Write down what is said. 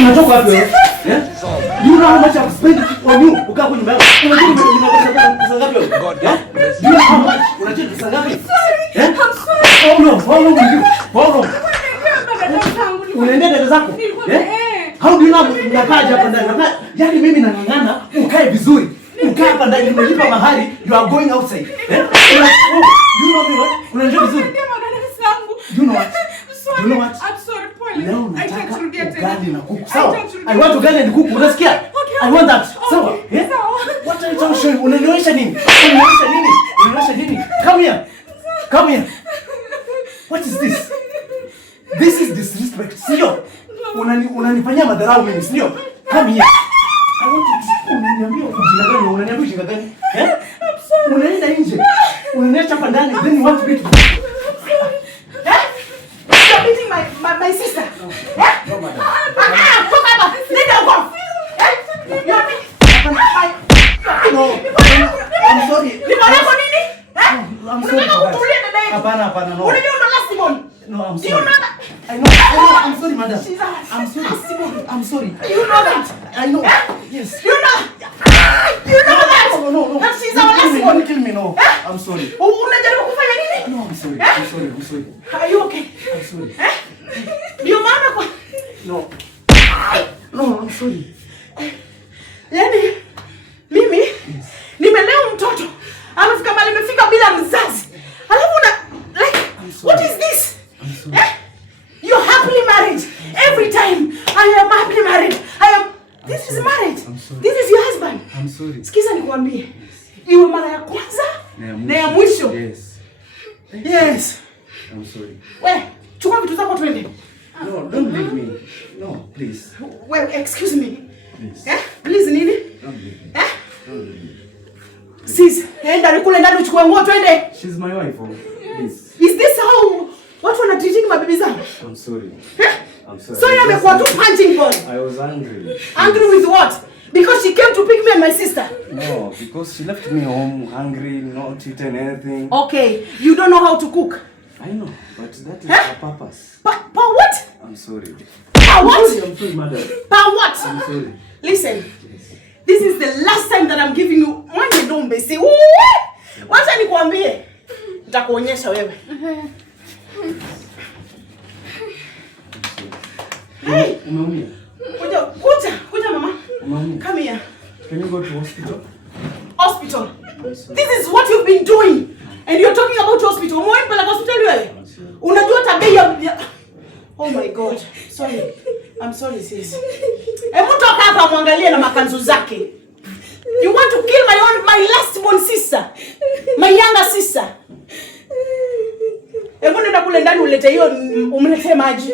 Unatoka wapi wewe? You know how much I've spent on you. Ukaa kwenye nyumba yangu. Unajua pesa ngapi wewe? You know how much? Unajua pesa ngapi? I'm sorry. How long will you? How long? Unaendea dada zako? How do you know unakaja hapa ndani? Yaani mimi nang'ang'ana ukae vizuri. Ukae hapa ndani nimelipa mahali, you are going outside. You know me what? Unajua vizuri? You know what? You know what? I'm sorry, Paul. Leo nataka ugali na kuku. Sawa? I want ugali na kuku. Unasikia? I want that. Sawa? What are you showing? Unanionyesha nini? Unanionyesha nini? Come here. Come here. What is this? This is disrespect. Sio? Unanifanyia madharau mimi, sio? Come here. I want you to unaniambia ujinga gani? I'm sorry. Unaenda nje. Unaniacha hapa ndani, then you want me to my sister. No, madam. No. I'm sorry. I'm sorry. Hapana, no. No, I'm sorry. I know. I'm sorry, madam. I'm sorry. You know that? I know. Yes. You know that? No. That she's our last one. Don't kill me, no. I'm sorry. Unajaribu kufanya nini? No, I'm sorry. Are you okay? I'm sorry. Ndio maana kwa No, I'm sorry. Yaani mimi nimelea mtoto. Amefika mahali nimefika bila mzazi. Alafu what is this? I'm sorry. You're happily married. Every time I am happily married. This is marriage. This is your husband. I'm sorry. Sikiza nikwambie. Iwe mara ya kwanza na ya mwisho. Yes. I'm sorry. Wewe, chukua vitu zako twende. No, don't leave me. No, please. Well, excuse me. Please. Please nini? Don't leave me. Don't leave me. Sis, enda kule ndani uchukue nguo twende. She's my wife. Please. Is this how watu wana treating mabibi zangu? I'm sorry. I'm sorry. So you amekuwa tu punching ball. I was angry. Angry with what? Because she came to pick me and my sister. No, because she left me home hungry, not eaten anything. Okay, you don't know how to cook. I know, but that is her purpose. Pa what? I'm sorry. Pa what? I'm sorry, madam. Pa what? I'm sorry. Listen, this is the last time that I'm giving you money. Don't be say, wacha nikwambie. Nitakuonyesha wewe. Hey, umeumia? Kuja mama. Umeumia? Come here. Can you go to hospital? Hospital. This is what you've been doing. And you're talking about hospital. Umeenda hospital wewe? Unajua tabia. Oh my God. Sorry. I'm sorry sis. Hebu toka hapa muangalie na makanzu zake. You want to kill my last born sister. My younger sister. Hebu nenda kule ndani ulete hiyo umletee maji.